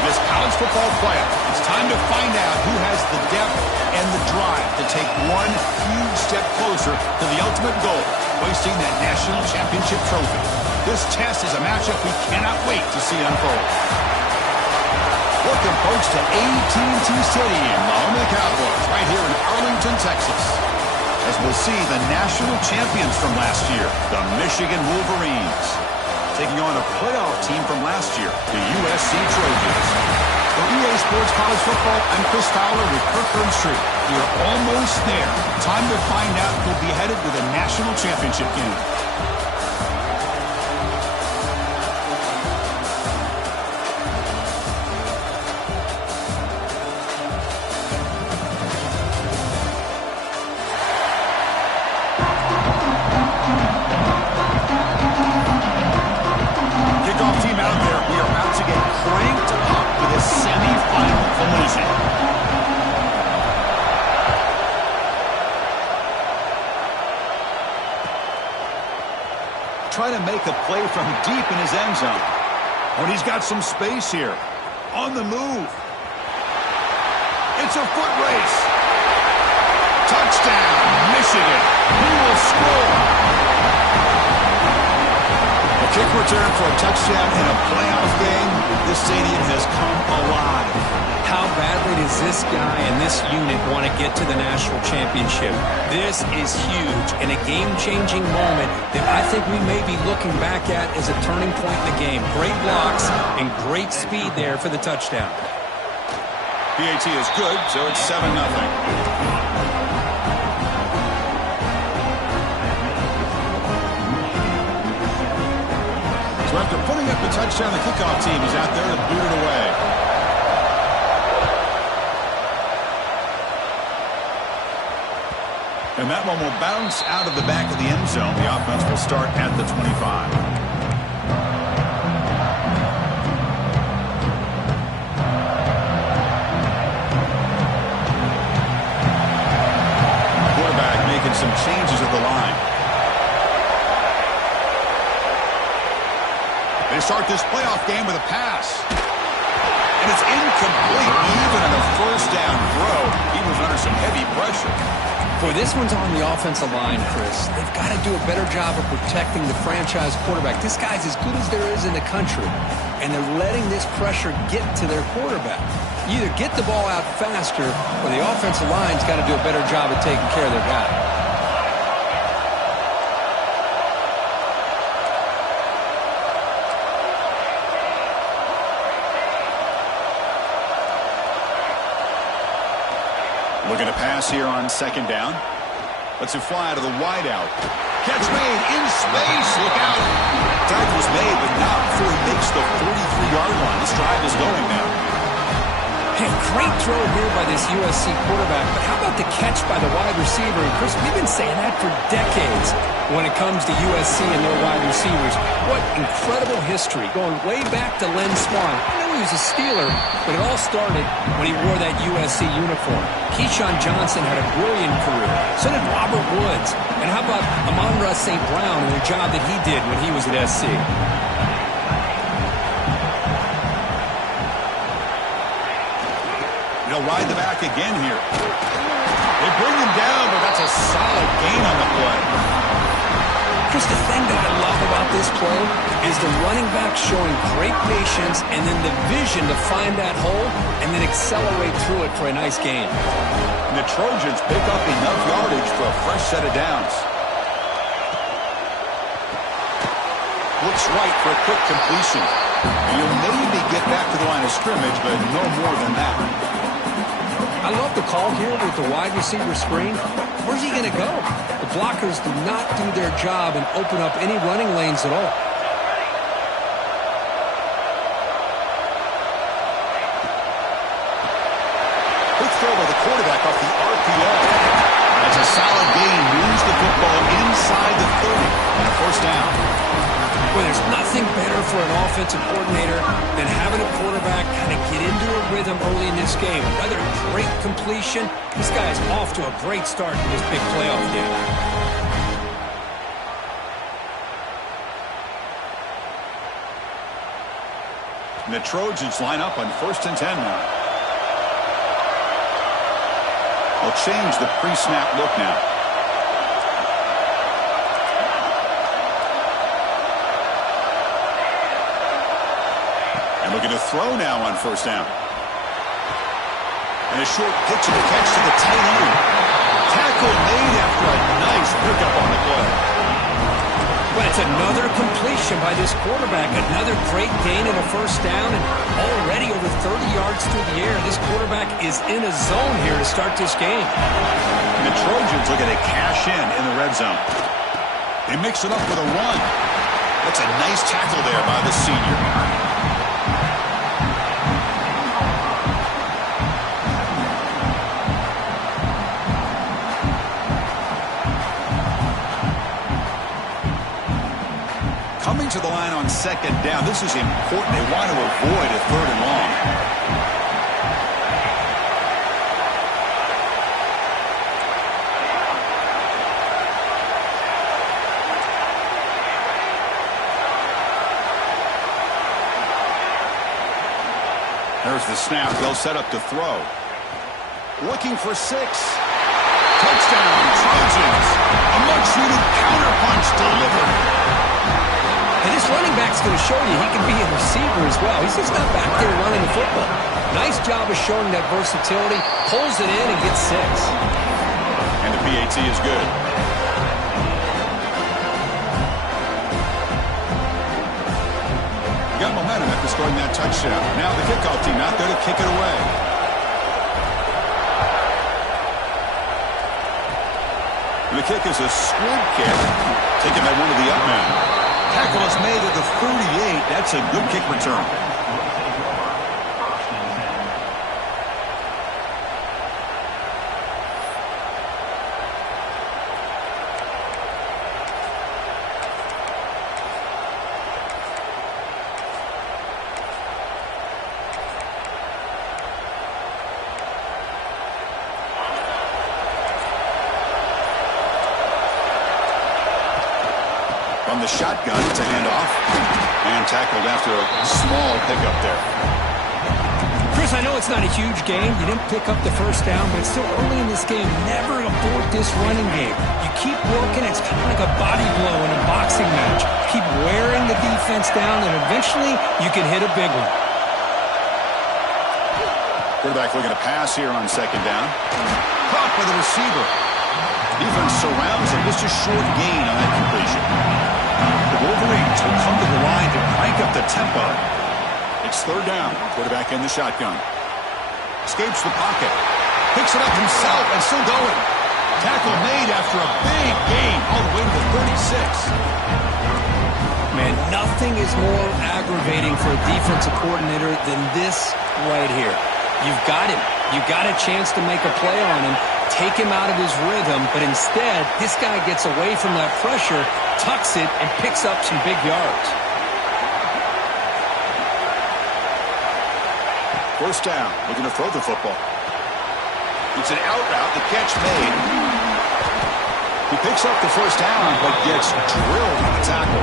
of this college football playoff. It's time to find out who has the depth and the drive to take one huge step closer to the ultimate goal, hoisting that national championship trophy. This test is a matchup we cannot wait to see unfold. Welcome, folks, to AT&T Stadium, the home of the Cowboys, right here in Arlington, Texas. As we'll see the national champions from last year, the Michigan Wolverines, taking on a playoff team from last year, the USC Trojans. For EA Sports College Football, I'm Chris Fowler with Kirkland Street. We are almost there. Time to find out who'll be headed to the national championship game. Trying to make a play from deep in his end zone. When he's got some space here. On the move. It's a foot race. Touchdown, Michigan. He will score. A kick return for a touchdown in a playoff game. This stadium has come alive. How badly does this guy and this unit want to get to the national championship? This is huge and a game-changing moment that I think we may be looking back at as a turning point in the game. Great blocks and great speed there for the touchdown. PAT is good, so it's 7-0. So after putting up the touchdown, the kickoff team is out there to boot it away. And that one will bounce out of the back of the end zone. The offense will start at the 25. Quarterback making some changes at the line. They start this playoff game with a pass. And it's incomplete. Even on a first down throw, he was under some heavy pressure. Boy, this one's on the offensive line, Chris. They've got to do a better job of protecting the franchise quarterback. This guy's as good as there is in the country, and they're letting this pressure get to their quarterback. You either get the ball out faster, or the offensive line's got to do a better job of taking care of their guy. Looking to pass here on second down. Lets it fly out of the wideout. Catch made in space. Look out. Tackle was made, but not before he makes the 43-yard line. This drive is going now. Hey, great throw here by this USC quarterback, but how about the catch by the wide receiver? And Chris, we've been saying that for decades when it comes to USC and their wide receivers. What incredible history, going way back to Len Swan. I know he was a Steeler, but it all started when he wore that USC uniform. Keyshawn Johnson had a brilliant career. So did Robert Woods. And how about Amon-Ra St. Brown and the job that he did when he was at SC? They'll ride the back again here. They bring him down, but that's a solid gain on the play. Chris, the thing that I love about this play is the running back showing great patience and then the vision to find that hole and then accelerate through it for a nice gain. And the Trojans pick up enough yardage for a fresh set of downs. Looks right for a quick completion. You'll maybe get back to the line of scrimmage, but no more than that. I love the call here with the wide receiver screen. Where's he going to go? The blockers do not do their job and open up any running lanes at all. Quick throw by the quarterback off the RPO. That's a solid gain. Moves the football inside the 30 and a first down. Well, there's nothing better for an offensive coordinator than having a quarterback kind of get into a rhythm early in this game. Another great completion. This guy is off to a great start in this big playoff game. And the Trojans line up on 1st and 10 now. They'll change the pre-snap look now. And looking to throw now on 1st down. And a short pitch and a catch to the tight end. Tackle made after a nice pickup on the play. But it's another completion by this quarterback. Another great gain in a 1st down, and already over 30 yards through the air. This quarterback is in a zone here to start this game. And the Trojans looking to cash in the red zone. They mix it up with a run. That's a nice tackle there by the senior. Coming to the line on 2nd down. This is important. They want to avoid a 3rd and long. There's the snap. They'll set up to throw. Looking for 6. Touchdown, Trojans. A much-needed counterpunch delivered. And this running back's going to show you he can be a receiver as well. He's just not back there running the football. Nice job of showing that versatility. Pulls it in and gets 6. And the PAT is good. Got momentum after scoring that touchdown. Now the kickoff team out there to kick it away. The kick is a squib kick. Taken by one of the up men. Tackle is made at the 38. That's a good kick return. From the shotgun, it's a handoff. And tackled after a small pickup there. Chris, I know it's not a huge game. You didn't pick up the 1st down, but it's still early in this game. Never abort this running game. You keep working. It's kind of like a body blow in a boxing match. Keep wearing the defense down, and eventually you can hit a big one. Quarterback looking to pass here on 2nd down. Caught by the receiver. Defense surrounds him. Just a short gain on that completion. The Wolverines will come to the line to crank up the tempo. It's 3rd down. Quarterback in the shotgun. Escapes the pocket. Picks it up himself and still going. Tackle made after a big gain all the way to the 36. Man, nothing is more aggravating for a defensive coordinator than this right here. You've got him. You got a chance to make a play on him, take him out of his rhythm, but instead, this guy gets away from that pressure, tucks it, and picks up some big yards. 1st down, looking to throw the football. It's an out route, the catch made. He picks up the 1st down, but gets drilled on the tackle.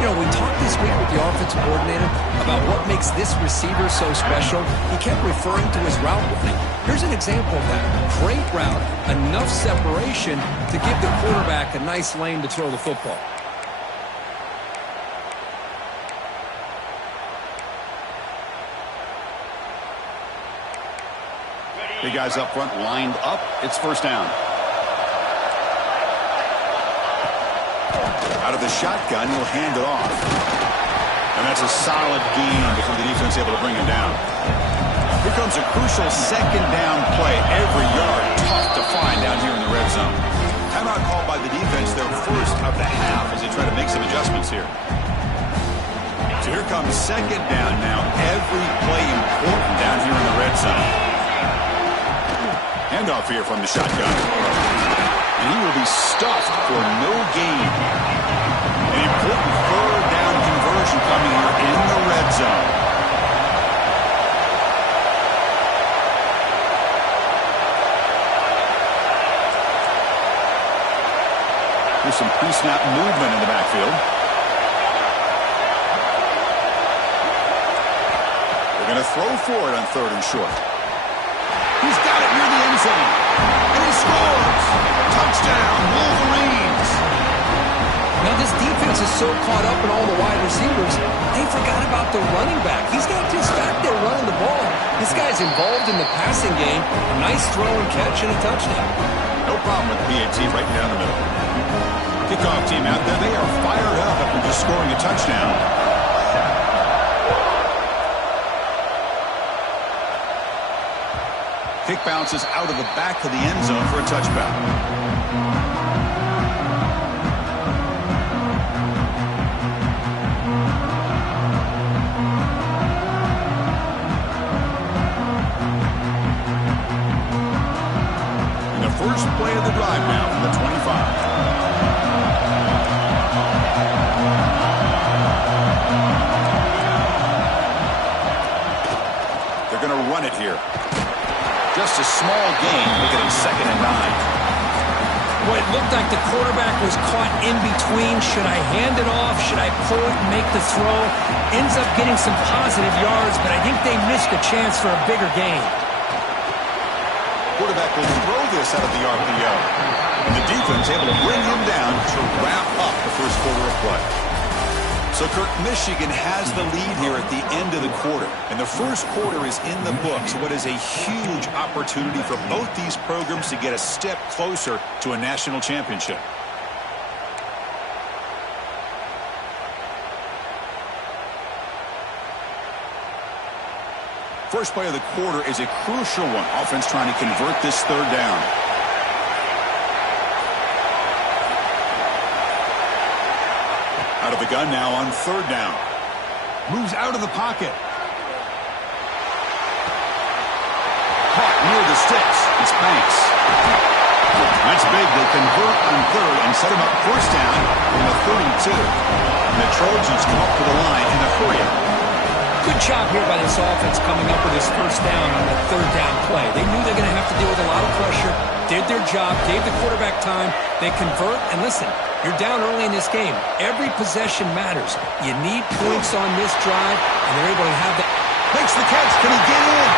You know, we talked this week with the offensive coordinator about what makes this receiver so special. He kept referring to his route running. Here's an example of that. Great route, enough separation to give the quarterback a nice lane to throw the football. Big guys up front lined up. It's 1st down. Out of the shotgun, he'll hand it off. And that's a solid gain before the defense able to bring him down. Here comes a crucial 2nd down play. Every yard tough to find down here in the red zone. Timeout called by the defense, their 1st of the half as they try to make some adjustments here. So here comes 2nd down now. Every play important down here in the red zone. Handoff here from the shotgun. And he will be stuffed for no gain. An important 3rd down conversion coming here in the red zone. There's some pre-snap movement in the backfield. to throw for it on 3rd and short. He's got it near the end zone. And he scores! Touchdown, Wolverines! Now this defense is so caught up in all the wide receivers, they forgot about the running back. He's not just back there running the ball. This guy's involved in the passing game. A nice throw and catch and a touchdown. No problem with the PAT right down the middle. Kickoff team out there, they are fired up after just scoring a touchdown. Kick bounces out of the back of the end zone for a touchback. And the first play of the drive now from the 25. They're going to run it here. Just a small gain, make it a 2nd and 9. Well, it looked like the quarterback was caught in between. Should I hand it off? Should I pull it and make the throw? Ends up getting some positive yards, but I think they missed a chance for a bigger gain. Quarterback will throw this out of the RPO. And the defense able to bring him down to wrap up the first quarter of play. So, Kirk, Michigan has the lead here at the end of the quarter. And the first quarter is in the books. What is a huge opportunity for both these programs to get a step closer to a national championship. First play of the quarter is a crucial one. Offense trying to convert this 3rd down. Out of the gun now on 3rd down. Moves out of the pocket. Caught near the sticks. It's Banks. That's big. They convert on 3rd and set him up 1st down from the 32. And the Trojans come up to the line in a hurry. Good job here by this offense coming up with his 1st down on the 3rd down play. They knew they're going to have to deal with a lot of pressure, did their job, gave the quarterback time. They convert, and listen, you're down early in this game. Every possession matters. You need points on this drive, and they're able to have that. Makes the catch. Can he get in?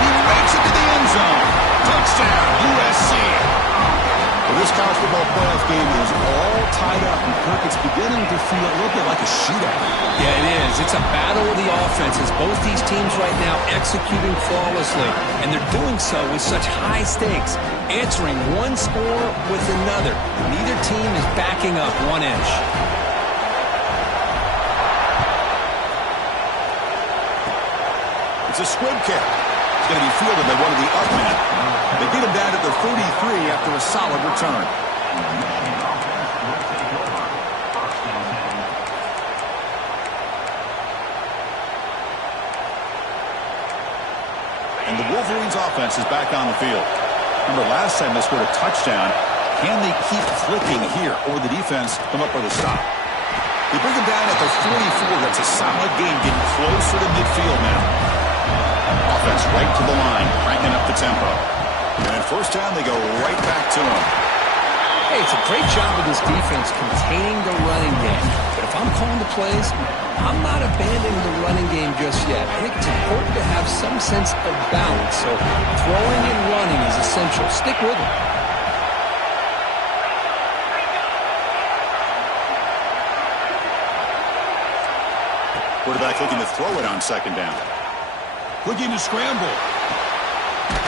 He makes it to the end zone. Touchdown, USC. Well, this college football playoff game is all tied up, and Kirk, it's beginning to feel a little bit like a shootout. Yeah, it is. It's a battle of the offenses. Both these teams right now executing flawlessly, and they're doing so with such high stakes, answering one score with another. Neither team is backing up 1 inch. It's a squib kick. It's going to be fielded by one of the up men. They beat him down at the 33 after a solid return. And the Wolverines offense is back on the field. Remember last time they scored a touchdown. Can they keep clicking here, or the defense come up with a stop? They bring him down at the 44. That's a solid game, getting closer to midfield now. Offense right to the line, cranking up the tempo. And at 1st down, they go right back to him. Hey, it's a great job of this defense containing the running game. But if I'm calling the plays, I'm not abandoning the running game just yet. I think it's important to have some sense of balance. So throwing and running is essential. Stick with it. Quarterback looking to throw it on 2nd down. Looking to scramble.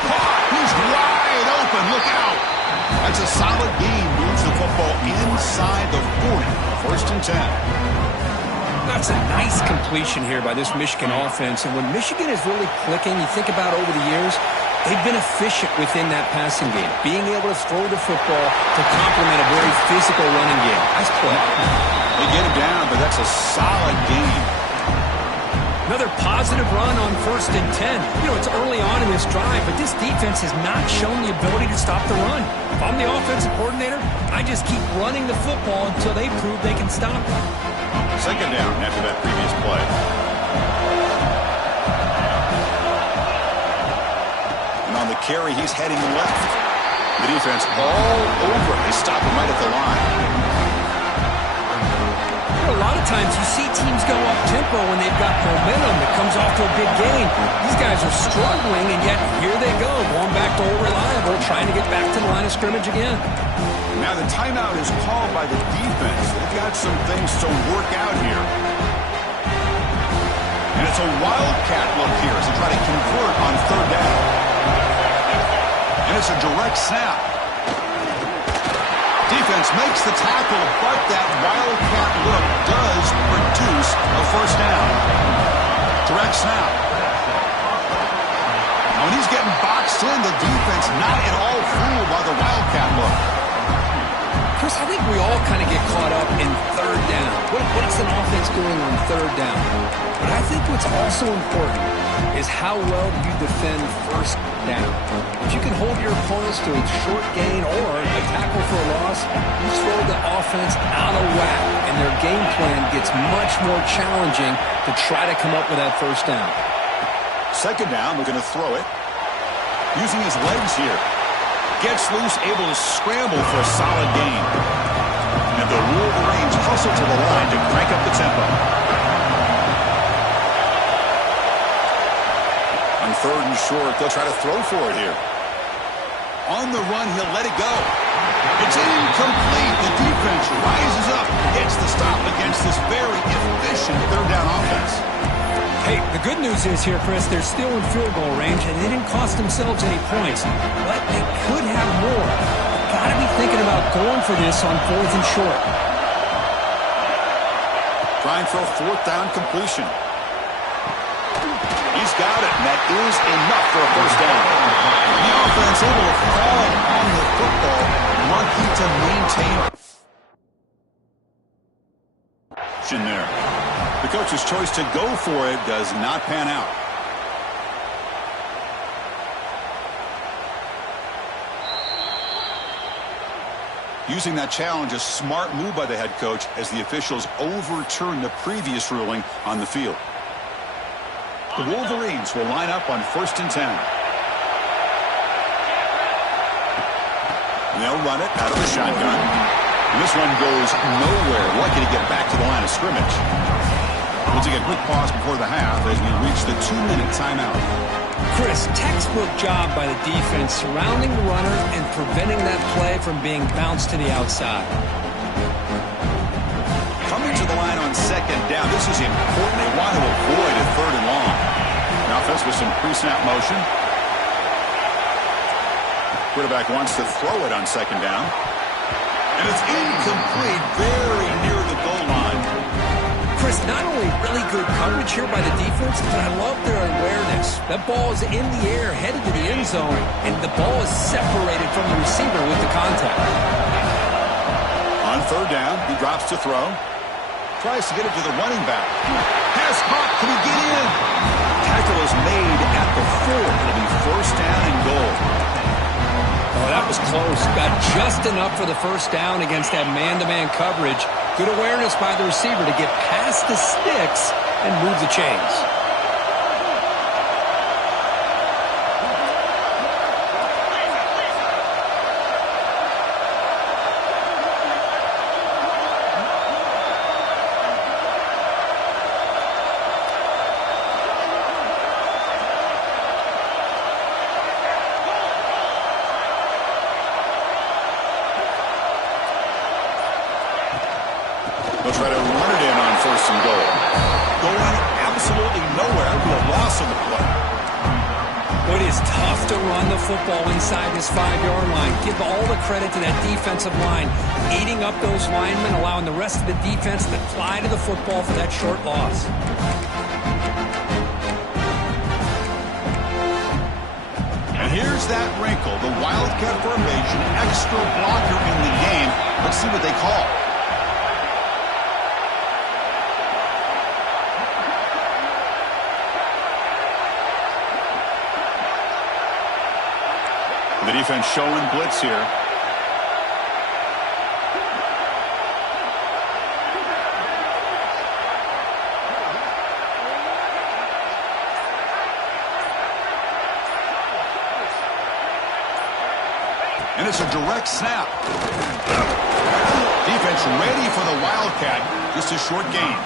Caught. He's wide open. Look out. That's a solid gain. Moves the football inside the 40. 1st and 10. That's a nice completion here by this Michigan offense. And when Michigan is really clicking, you think about over the years, they've been efficient within that passing game. Being able to throw the football to complement a very physical running game. Nice play. They get him down, but that's a solid gain. Another positive run on 1st and 10. You know, it's early on in this drive, but this defense has not shown the ability to stop the run. If I'm the offensive coordinator, I just keep running the football until they prove they can stop it. 2nd down after that previous play. And on the carry, he's heading left. The defense all over. They stop him right at the line. A lot of of times you see teams go up-tempo when they've got momentum that comes off to a big gain. These guys are struggling, and yet here they go, going back to old reliable, trying to get back to the line of scrimmage again. Now the timeout is called by the defense. They've got some things to work out here. And it's a wildcat look here as they try to convert on third down. And it's a direct snap. Defense makes the tackle, but that wildcat look does produce a first down. Direct snap. When he's getting boxed in, the defense not at all fooled by the wildcat look. Chris, I think we all kind of get caught up in third down. What's an offense doing on third down? But I think what's also important is how well you defend first down. If you can hold your opponents to a short gain or a tackle for a loss, you throw the offense out of whack, and their game plan gets much more challenging to try to come up with that first down. Second down, we're going to throw it. Using his legs here. Gets loose, able to scramble for a solid gain. And the Wolverines hustle to the line to crank up the tempo. On third and short, they'll try to throw for it here. On the run, he'll let it go. It's incomplete. The defense rises up, gets the stop against this very efficient third down offense. Hey, the good news is here, Chris, they're still in field goal range, and they didn't cost themselves any points. But they could have more. Got to be thinking about going for this on fourth and short. Trying for a fourth down completion. He's got it, and that is enough for a first down. The offense able to fall on the football, lucky to maintain in there. The coach's choice to go for it does not pan out. Using that challenge, a smart move by the head coach as the officials overturn the previous ruling on the field. The Wolverines will line up on 1st and 10. And they'll run it out of the shotgun. And this one goes nowhere. Lucky to get back to the line of scrimmage. We'll take a quick pause before the half as we reach the 2-minute timeout. Chris, textbook job by the defense surrounding the runner and preventing that play from being bounced to the outside. Coming to the line on second down. This is important. They want to avoid a third and long. The offense with some pre-snap motion. Quarterback wants to throw it on second down. And it's incomplete, very near the goal line. Chris, not only really good coverage here by the defense, but I love their awareness. That ball is in the air, headed to the end zone, and the ball is separated from the receiver with the contact. On third down, he drops to throw. Tries to get it to the running back. Pass caught. Can he get in? Tackle is made at the 4. It'll be first down and goal. Oh, that was close. Got just enough for the first down against that man-to-man coverage. Good awareness by the receiver to get past the sticks and move the chains. They'll try to run it in on 1st and goal. Going absolutely nowhere. It'll be a loss on the play. Well, it is tough to run the football inside this 5-yard line. Give all the credit to that defensive line. Eating up those linemen, allowing the rest of the defense to fly to the football for that short loss. And here's that wrinkle. The Wildcat formation, extra blocker in the game. Let's see what they call. The defense showing blitz here. And it's a direct snap. Defense ready for the Wildcat. Just a short gain.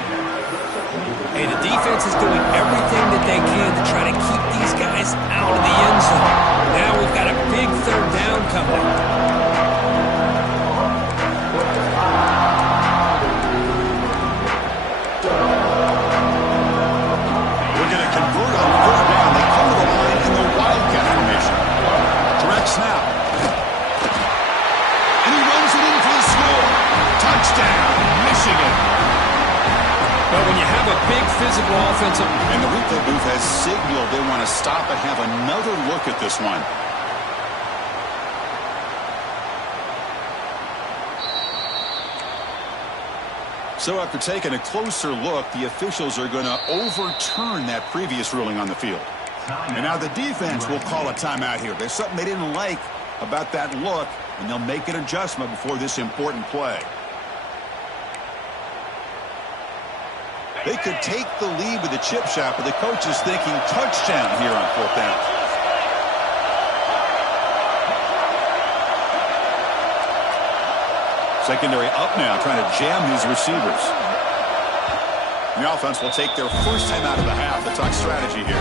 Hey, the defense is doing everything that they can to try to keep these guys out of the end zone. Now we've got a big third down coming up. We're going to convert on third down. They come to the line in the Wildcat formation. Direct snap. And he runs it in for the score. Touchdown, Michigan. But when you have a big physical offensive... And the replay booth has signaled they want to stop and have another look at this one. So after taking a closer look, the officials are going to overturn that previous ruling on the field. And now the defense will call a timeout here. There's something they didn't like about that look, and they'll make an adjustment before this important play. They could take the lead with the chip shot, but the coach is thinking touchdown here on fourth down. Secondary up now, trying to jam these receivers. And the offense will take their first time out of the half to talk strategy here.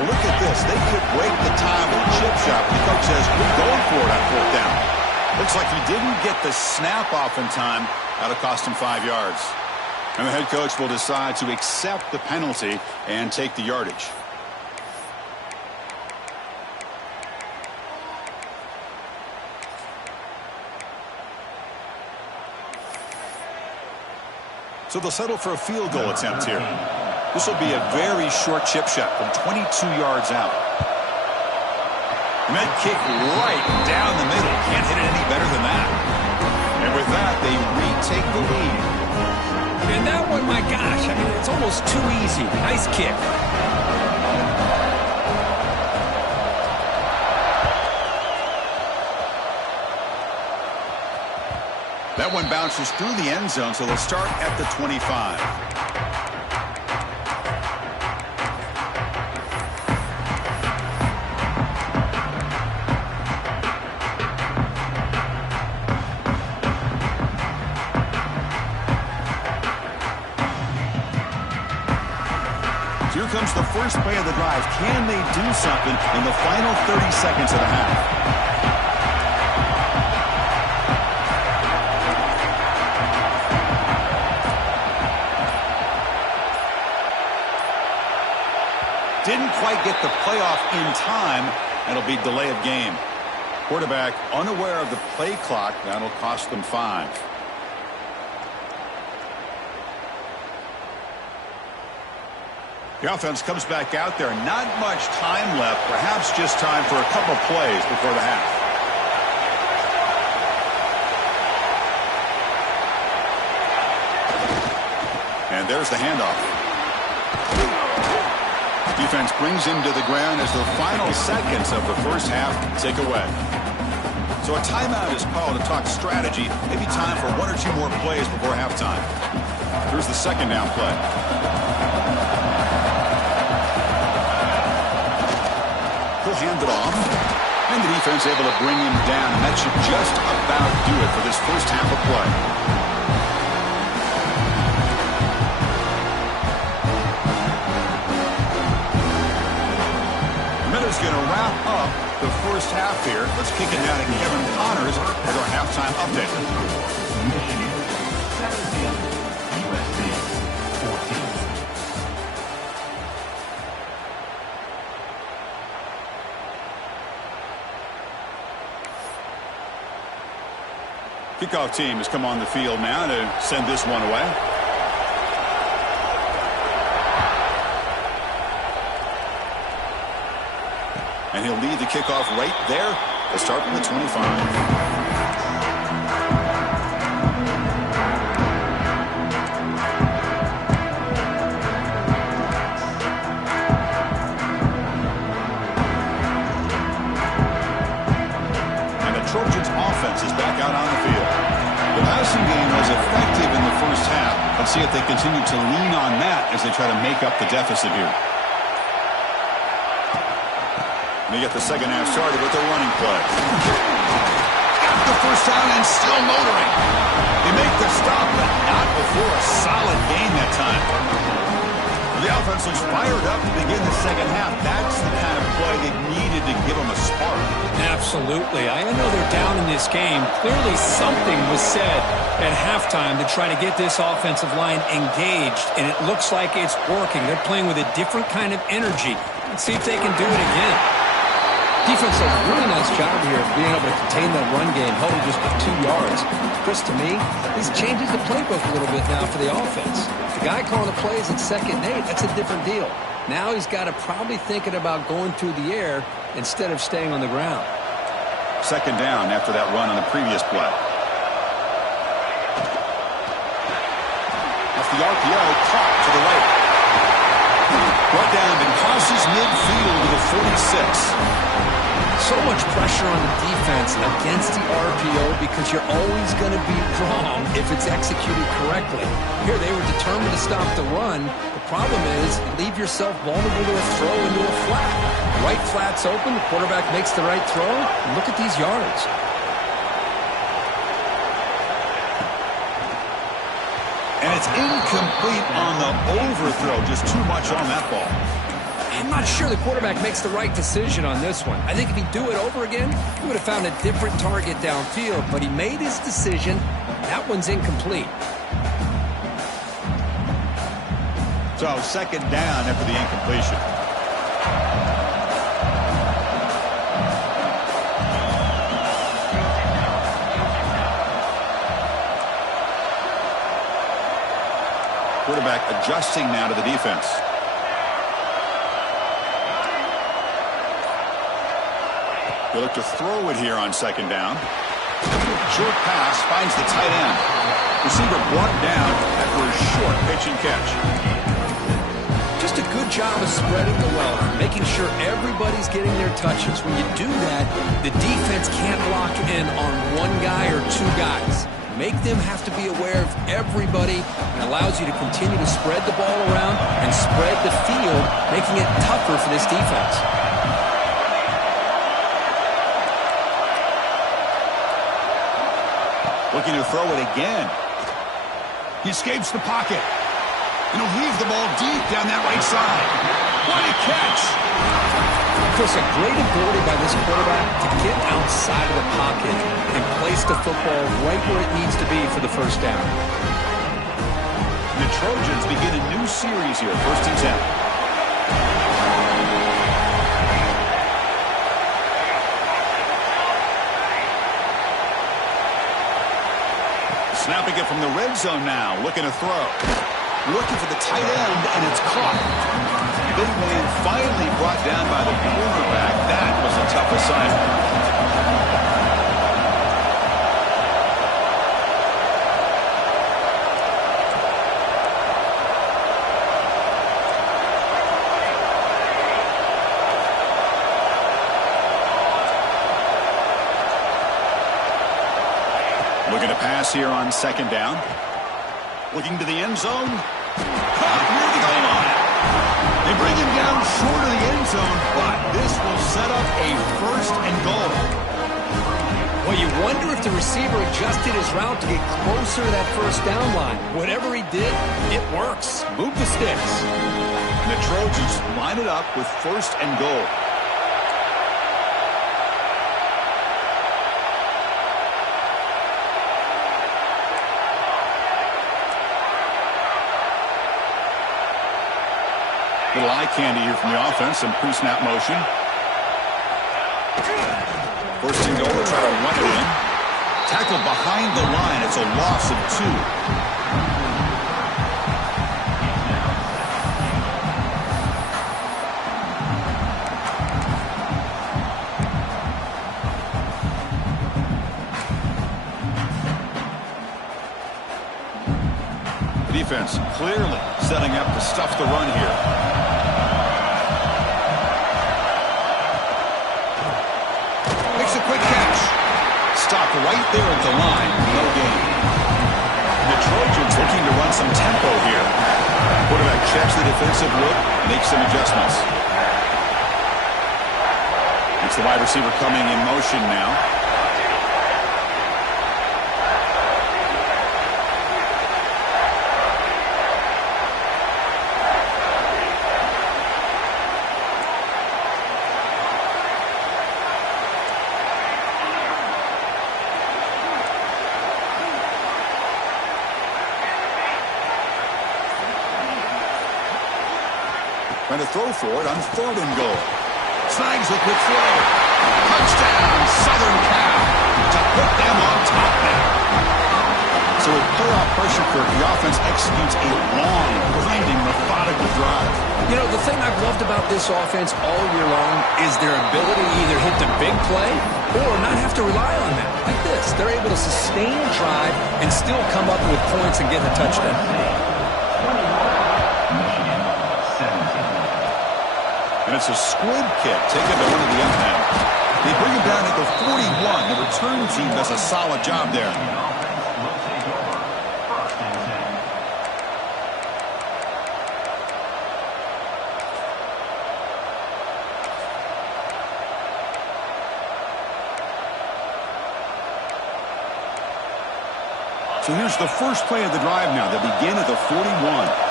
Look at this. They could break the tie with a chip shot. The coach says, we're going for it on fourth down. Looks like he didn't get the snap off in time. That'll cost him 5 yards. And the head coach will decide to accept the penalty and take the yardage. So they'll settle for a field goal attempt here. This will be a very short chip shot from 22 yards out. And that kick right down the middle. Can't hit it any better than that. And with that, they retake the lead. And that one, my gosh, I mean, it's almost too easy. Nice kick. That one bounces through the end zone, so they'll start at the 25. Here comes the first play of the drive. Can they do something in the final 30 seconds of the half? Didn't quite get the playoff in time. That'll be delay of game. Quarterback unaware of the play clock. That'll cost them 5. The offense comes back out there. Not much time left. Perhaps just time for a couple plays before the half. And there's the handoff. Defense brings him to the ground as the final seconds of the first half tick away. So a timeout is called to talk strategy. Maybe time for 1 or 2 more plays before halftime. Here's the second down play. He'll hand it off, and the defense able to bring him down, and that should just about do it for this first half of play. Miller's going to wrap up the first half here. Let's kick it down to Kevin Connors with our halftime update. Michigan 17, USC 14. Kickoff team has come on the field now to send this one away. And he'll lead the kickoff right there to start from the 25. offense is back out on the field. The passing game was effective in the first half. Let's see if they continue to lean on that as they try to make up the deficit here. They get the second half started with a running play. Got the first down and still motoring. They make the stop, but not before a solid gain that time. The offense looks fired up to begin the second half. That's the kind of play they needed to give them a spark. Absolutely. I know they're down in this game. Clearly something was said at halftime to try to get this offensive line engaged, and it looks like it's working. They're playing with a different kind of energy. Let's see if they can do it again. Defense does a really nice job here of being able to contain that run game, held it just with 2 yards. Chris, to me, this changes the playbook a little bit now for the offense. The guy calling the plays at 2nd and 8, that's a different deal. Now he's got to probably thinking about going through the air instead of staying on the ground. 2nd down after that run on the previous play. Off the RPO, caught to the right. Brought down and crosses midfield to the 46. So much pressure on the defense against the RPO because you're always going to be wrong if it's executed correctly. Here they were determined to stop the run. The problem is you leave yourself vulnerable to a throw into a flat. Right flat's open, the quarterback makes the right throw, and look at these yards. And it's incomplete on the overthrow. Just too much on that ball. I'm not sure the quarterback makes the right decision on this one. I think if he'd do it over again, he would have found a different target downfield, but he made his decision. That one's incomplete. So 2nd down after the incompletion. Quarterback adjusting now to the defense. They look to throw it here on 2nd down. Short pass finds the tight end. Receiver brought down after a short pitch and catch. Just a good job of spreading the wealth, making sure everybody's getting their touches. When you do that, the defense can't lock in on one guy or 2 guys. Make them have to be aware of everybody, and allows you to continue to spread the ball around and spread the field, making it tougher for this defense. Looking to throw it again. He escapes the pocket. And he'll leave the ball deep down that right side. What a catch! Chris, a great ability by this quarterback to get outside of the pocket and place the football right where it needs to be for the first down. The Trojans begin a new series here, 1st and 10. Snapping it from the red zone now, looking to throw. Looking for the tight end, and it's caught. Big man finally brought down by the quarterback. That was a tough assignment. Looking to pass here on 2nd down. Looking to the end zone. Caught near the goal line. They bring him down short of the end zone, but this will set up a 1st and goal. Well, you wonder if the receiver adjusted his route to get closer to that 1st down line. Whatever he did, it works. Move the sticks. And the Trojans line it up with 1st and goal. Little eye candy here from the offense, some pre-snap motion. 1st and goal to try to run it in. Tackled behind the line. It's a loss of 2. The defense clearly setting up to stuff the run here. stopped right there at the line. No gain. The Trojans looking to run some tempo here. Quarterback checks the defensive look, makes some adjustments. It's the wide receiver coming in motion now. Trying to throw for it on 3rd and goal. Snags a quick throw. Touchdown, Southern Cal, to put them on top now. So with playoff pressure, Kirk, the offense executes a long, grinding, methodical drive. You know, the thing I've loved about this offense all year long is their ability to either hit the big play or not have to rely on that. Like this, they're able to sustain a drive and still come up with points and get a touchdown. And it's a squib kick taken to one of the end. They bring him down at the 41. The return team does a solid job there. So here's the first play of the drive now. They begin at the 41.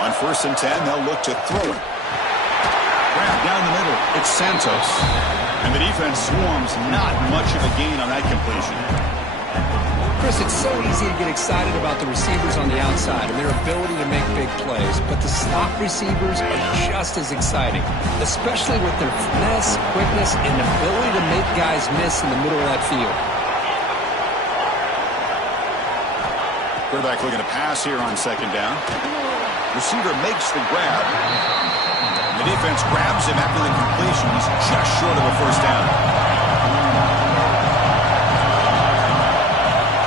On 1st and 10, they'll look to throw it. Grab down the middle. It's Santos. And the defense swarms. Not much of a gain on that completion. Chris, it's so easy to get excited about the receivers on the outside and their ability to make big plays, but the slot receivers are just as exciting, especially with their finesse, quickness, and ability to make guys miss in the middle of that field. Quarterback looking to pass here on 2nd down. Receiver makes the grab. The defense grabs him after the completion. He's just short of a 1st down.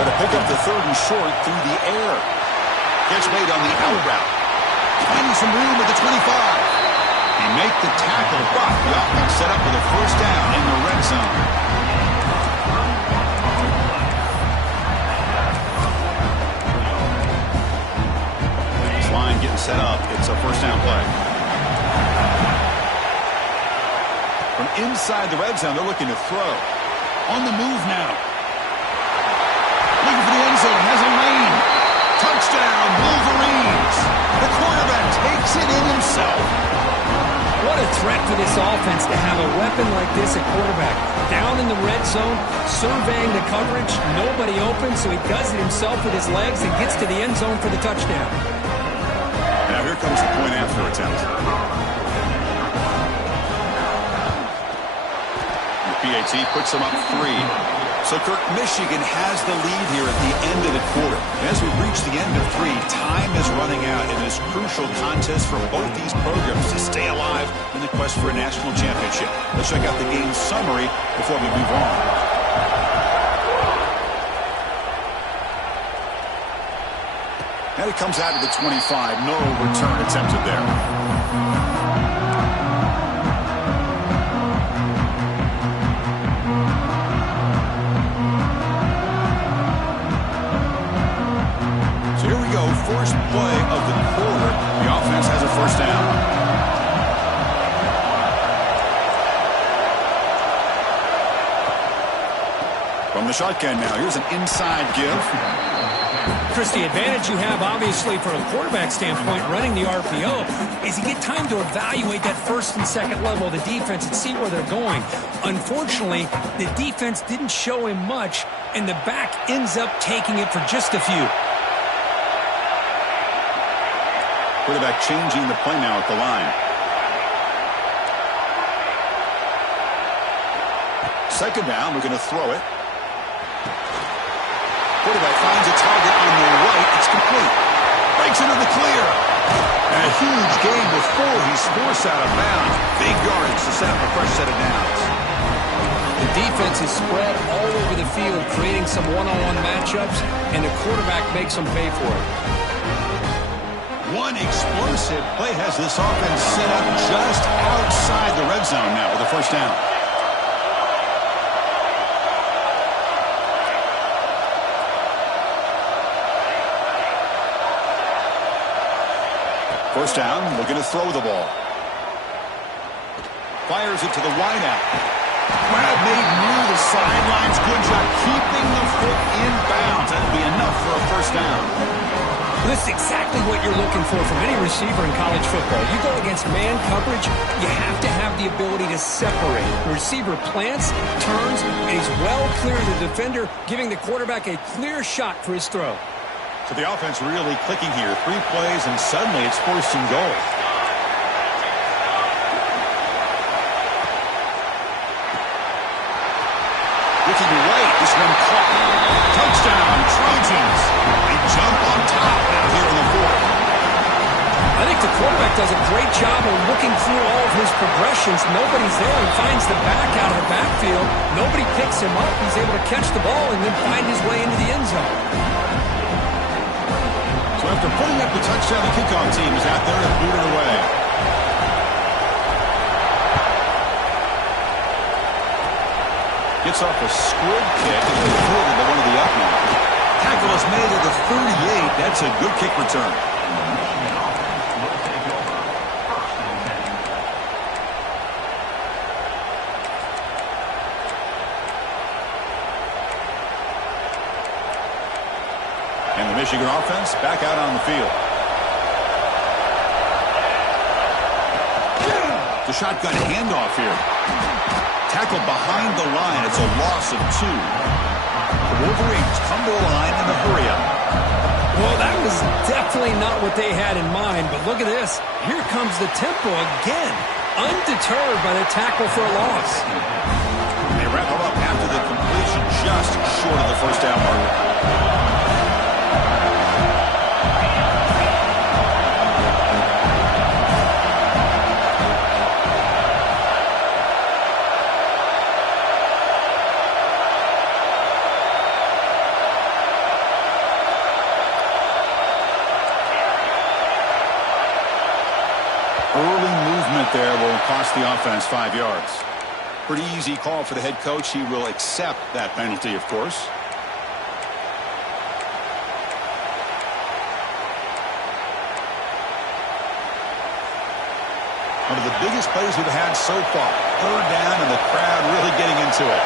Got to pick up the 3rd and short through the air. Catch made on the out route. Finding some room at the 25. He make the tackle, but the offense set up with a 1st down in the red zone. Line getting set up. It's a 1st down play. From inside the red zone, they're looking to throw. On the move now. Looking for the end zone. Has a lane. Touchdown, Wolverines. The quarterback takes it in himself. What a threat for this offense to have a weapon like this at quarterback. Down in the red zone, surveying the coverage. Nobody open, so he does it himself with his legs and gets to the end zone for the touchdown. Now here comes the point after attempt. The PAT puts them up 3. So Kirk, Michigan has the lead here at the end of the quarter. As we reach the end of 3, time is running out in this crucial contest for both these programs to stay alive in the quest for a national championship. Let's check out the game summary before we move on. And it comes out of the 25. No return attempted there. So here we go. First play of the quarter. The offense has a 1st down. From the shotgun now. Here's an inside give. Chris, the advantage you have, obviously, from a quarterback standpoint, running the RPO, is you get time to evaluate that 1st and 2nd level of the defense and see where they're going. Unfortunately, the defense didn't show him much, and the back ends up taking it for just a few. Quarterback changing the play now at the line. 2nd down, we're going to throw it. Quarterback finds a target on the right. It's complete. Breaks into the clear. And a huge gain before he's forced out of bounds. Big yardage to set up a fresh set of downs. The defense is spread all over the field, creating some one-on-one matchups, and the quarterback makes them pay for it. One explosive play has this offense set up just outside the red zone now with a 1st down. First down, looking to throw the ball. Fires it to the wideout. Grab made near the sidelines. Good job keeping the foot in bounds. That'll be enough for a first down. This is exactly what you're looking for from any receiver in college football. You go against man coverage, you have to have the ability to separate. The receiver plants, turns, and he's well clear of the defender, giving the quarterback a clear shot for his throw. So the offense really clicking here. 3 plays, and suddenly it's 1st and goal. Looking right, this one caught. Touchdown, Trojans. They jump on top out here in the 4th. I think the quarterback does a great job of looking through all of his progressions. Nobody's there. He finds the back out of the backfield. Nobody picks him up. He's able to catch the ball and then find his way into the end zone. So after putting up the touchdown, the kickoff team is out there to boot it away. Gets off a squib kick and is fielded by one of the up men. Tackle is made at the 38. That's a good kick return. And the Michigan offense back out on the field. The shotgun handoff here. Tackled behind the line. It's a loss of 2. The Wolverines come to the line in a hurry-up. Well, that was definitely not what they had in mind, but look at this. Here comes the tempo again, undeterred by the tackle for a loss. They wrap it up after the completion just short of the first down mark. Early movement there will cost the offense 5 yards. Pretty easy call for the head coach. He will accept that penalty, of course. One of the biggest plays we've had so far. 3rd down and the crowd really getting into it.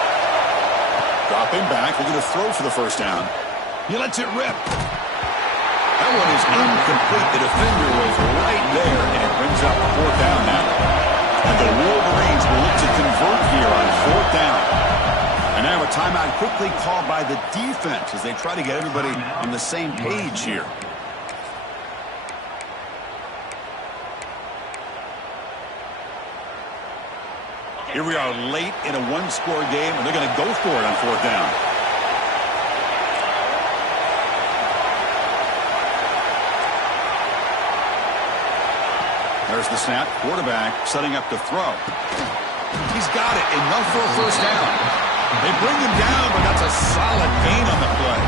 Dropping back. We're going to throw for the first down. He lets it rip. That one is incomplete. The defender was right there, and it brings up 4th down now. And the Wolverines will look to convert here on 4th down. And now a timeout quickly called by the defense as they try to get everybody on the same page here. Here we are late in a 1-score game, and they're going to go for it on 4th down. There's the snap. Quarterback setting up to throw. He's got it. Enough for a first down. They bring him down, but that's a solid gain on the play.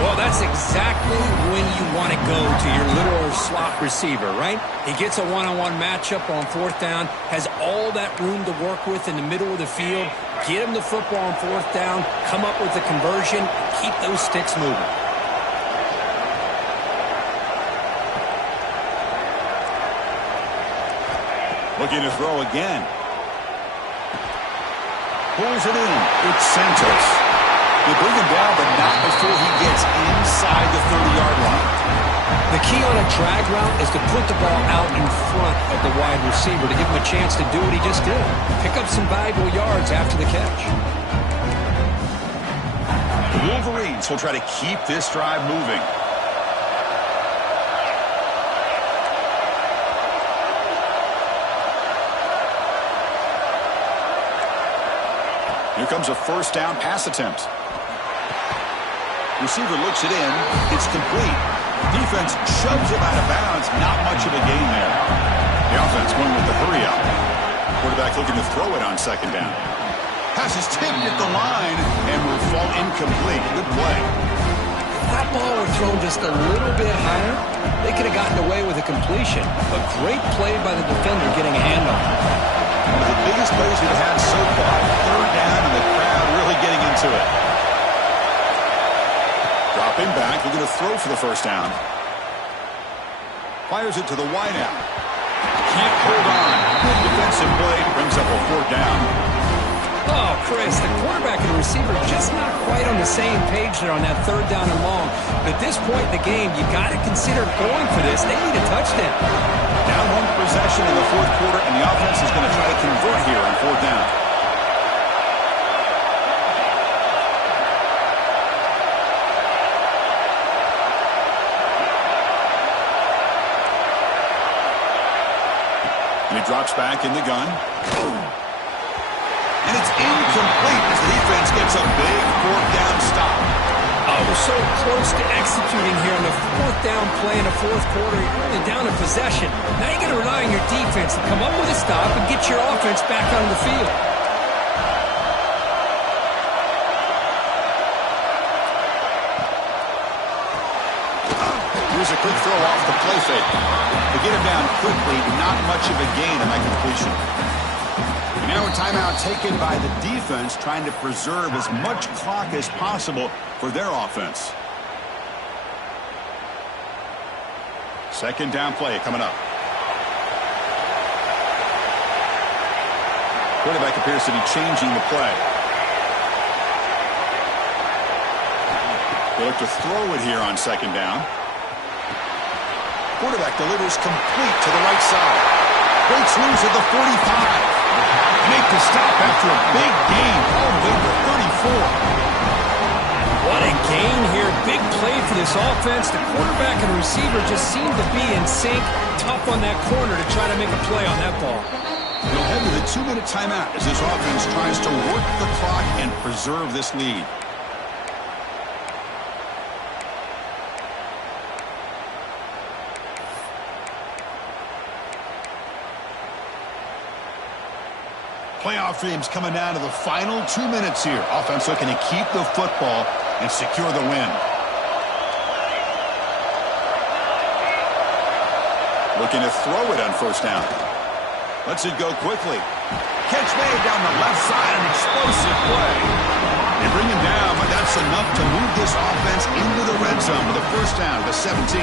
Well, that's exactly when you want to go to your literal slot receiver, right? He gets a one-on-one matchup on 4th down, has all that room to work with in the middle of the field, get him the football on 4th down, come up with the conversion, keep those sticks moving. Looking to throw again. Pulls it in. It's Santos. They bring him down, but not before he gets inside the 30-yard line. The key on a drag route is to put the ball out in front of the wide receiver to give him a chance to do what he just did. Pick up some valuable yards after the catch. The Wolverines will try to keep this drive moving. Here comes a first down pass attempt. Receiver looks it in. It's complete. Defense shoves him out of bounds. Not much of a gain there. The offense going with the hurry up. Quarterback looking to throw it on 2nd down. Pass is tipped at the line and will fall incomplete. Good play. If that ball were thrown just a little bit higher, they could have gotten away with a completion. But great play by the defender getting a hand on it. One of the biggest plays we've had so far. 3rd down and the crowd really getting into it. Dropping back. We're going to throw for the first down. Fires it to the wideout. Can't hold on. Good defensive play. Brings up a 4th down. Oh, Chris, the quarterback and the receiver just not quite on the same page there on that 3rd down and long. But at this point in the game, you got to consider going for this. They need a touchdown. Down 1 possession in the 4th quarter, and the offense is going to try to convert here on 4th down. And he drops back in the gun. And it's incomplete as the defense gets a big 4th down stop. Oh, we're so close to executing here on the 4th down play in the 4th quarter. You're only down a possession. Now you got to rely on your defense to come up with a stop and get your offense back on the field. Here's a quick throw off the play fake. To get him down quickly, not much of a gain on that completion. And now a timeout taken by the defense, trying to preserve as much clock as possible for their offense. 2nd down play coming up. Quarterback appears to be changing the play. They look to throw it here on 2nd down. Quarterback delivers complete to the right side. Breaks loose at the 45. Make the stop after a big gain all the way to 34. What a gain here. Big play for this offense. The quarterback and the receiver just seem to be in sync. Tough on that corner to try to make a play on that ball. They'll head to the 2-minute timeout as this offense tries to work the clock and preserve this lead. Playoff dreams coming down to the final 2 minutes here. Offense looking to keep the football and secure the win. Looking to throw it on 1st down. Lets it go quickly. Catch made down the left side, an explosive play. They bring him down, but that's enough to move this offense into the red zone with a 1st down to the 17.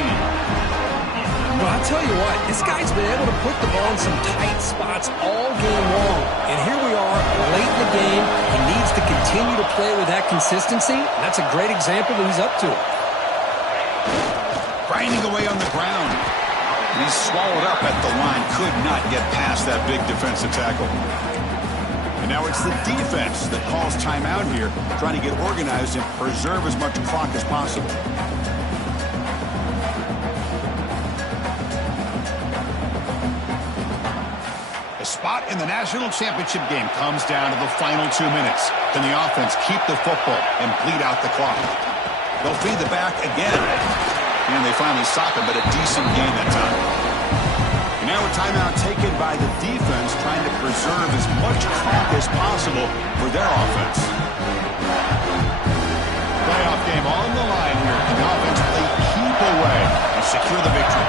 Well, I'll tell you what, this guy's been able to put the ball in some tight spots all game long. And here we are, late in the game. He needs to continue to play with that consistency. And that's a great example that he's up to it. Grinding away on the ground. And he's swallowed up at the line. Could not get past that big defensive tackle. And now it's the defense that calls timeout here, trying to get organized and preserve as much clock as possible. A spot in the national championship game comes down to the final 2 minutes. Can the offense keep the football and bleed out the clock? They'll feed the back again. And they finally stop it, but a decent gain that time. And now a timeout taken by the defense, trying to preserve as much clock as possible for their offense. Playoff game on the line here. Can the offense play keep away and secure the victory?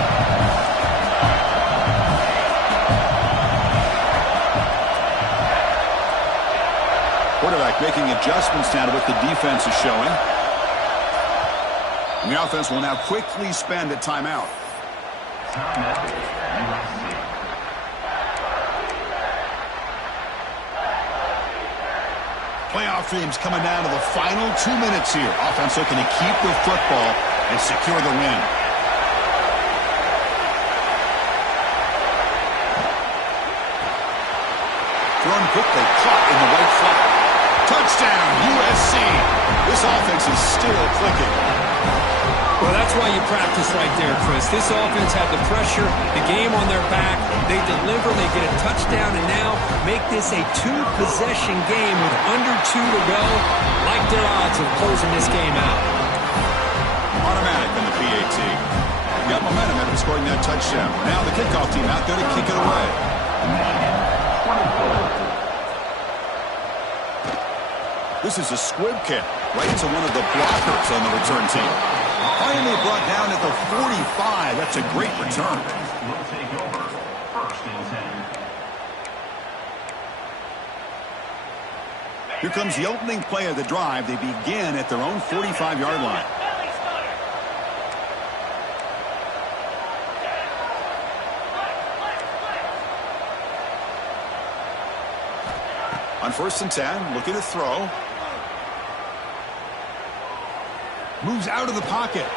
Quarterback making adjustments now to what the defense is showing. And the offense will now quickly spend a timeout. Playoff dreams coming down to the final 2 minutes here. Offense looking to keep the football and secure the win. Thrown quickly, caught in the right flat. Touchdown, USC. This offense is still clicking. Well, that's why you practice right there, Chris. This offense had the pressure, the game on their back. They deliver, they get a touchdown, and now make this a 2-possession game with under 2 to go. Like their odds of closing this game out. Automatic in the PAT. Got momentum after scoring that touchdown. Now the kickoff team out there to kick it away. This is a squib kick right to one of the blockers on the return team. Finally brought down at the 45. That's a great return. Will take over 1st and 10. Here comes the opening play of the drive. They begin at their own 45-yard line. On 1st and 10, looking to throw. Moves out of the pocket.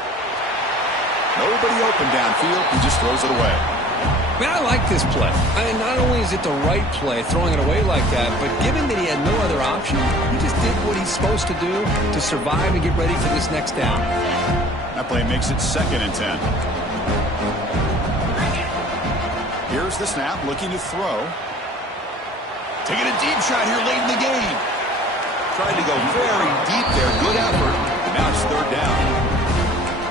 Nobody open downfield. He just throws it away. Man, I like this play. I mean, not only is it the right play, throwing it away like that, but given that he had no other option, he just did what he's supposed to do to survive and get ready for this next down. That play makes it 2nd and 10. Here's the snap, looking to throw. Taking a deep shot here late in the game. Tried to go very deep there. Good effort. Now it's 3rd down.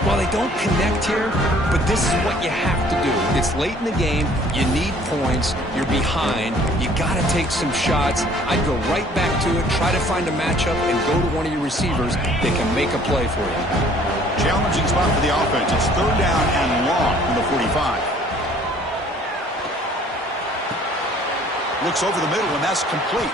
Well, they don't connect here, but this is what you have to do. It's late in the game. You need points. You're behind. You got to take some shots. I'd go right back to it, try to find a matchup, and go to one of your receivers that can make a play for you. Challenging spot for the offense. It's 3rd down and long from the 45. Looks over the middle, and that's complete.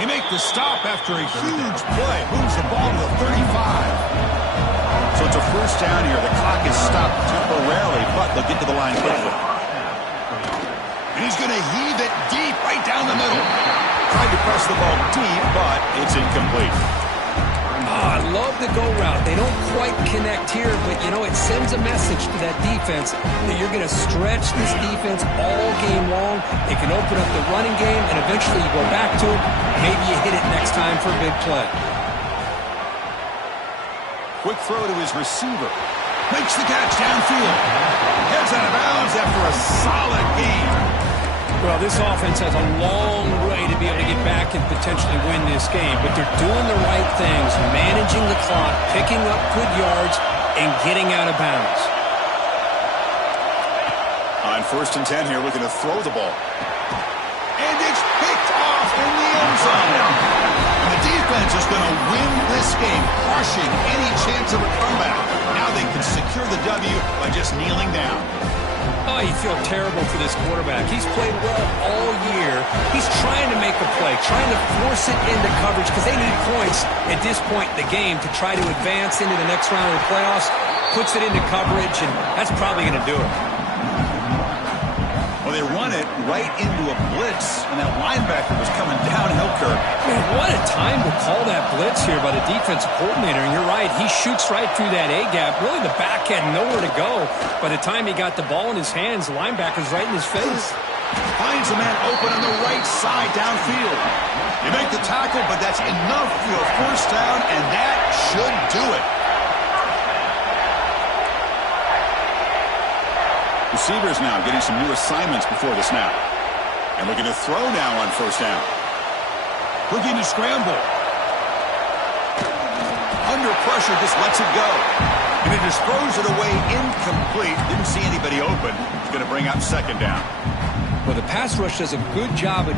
They make the stop after a huge play. Moves the ball to the 35. So it's a 1st down here. The clock is stopped temporarily, but they'll get to the line quickly. And he's going to heave it deep right down the middle. Tried to press the ball deep, but it's incomplete. I love the go route. They don't quite connect here, but, you know, it sends a message to that defense that you're going to stretch this defense all game long. It can open up the running game, and eventually you go back to it. Maybe you hit it next time for a big play. Quick throw to his receiver. Makes the catch downfield. Heads out of bounds after a solid game. Well, this offense has a long way to be able to get back and potentially win this game, but they're doing the right things, managing the clock, picking up good yards, and getting out of bounds. On 1st and 10 here, looking to throw the ball. And it's picked off in the end zone. And the defense is going to win this game, crushing any chance of a comeback. Now they can secure the W by just kneeling down. Oh, you feel terrible for this quarterback. He's played well all year. He's trying to make a play, trying to force it into coverage because they need points at this point in the game to try to advance into the next round of the playoffs. Puts it into coverage, and that's probably going to do it. Well, they run it right into a blitz, and that linebacker was coming downhill curve. Man, what a time to call that blitz here by the defensive coordinator. And you're right, he shoots right through that A-gap. Really, the back had nowhere to go. By the time he got the ball in his hands, the linebacker's right in his face. Finds a man open on the right side downfield. You make the tackle, but that's enough for a 1st down, and that should do it. Receivers now getting some new assignments before the snap. And looking to throw now on 1st down. Looking to scramble. Under pressure, just lets it go. And it just throws it away incomplete. Didn't see anybody open. It's going to bring up 2nd down. Well, the pass rush does a good job of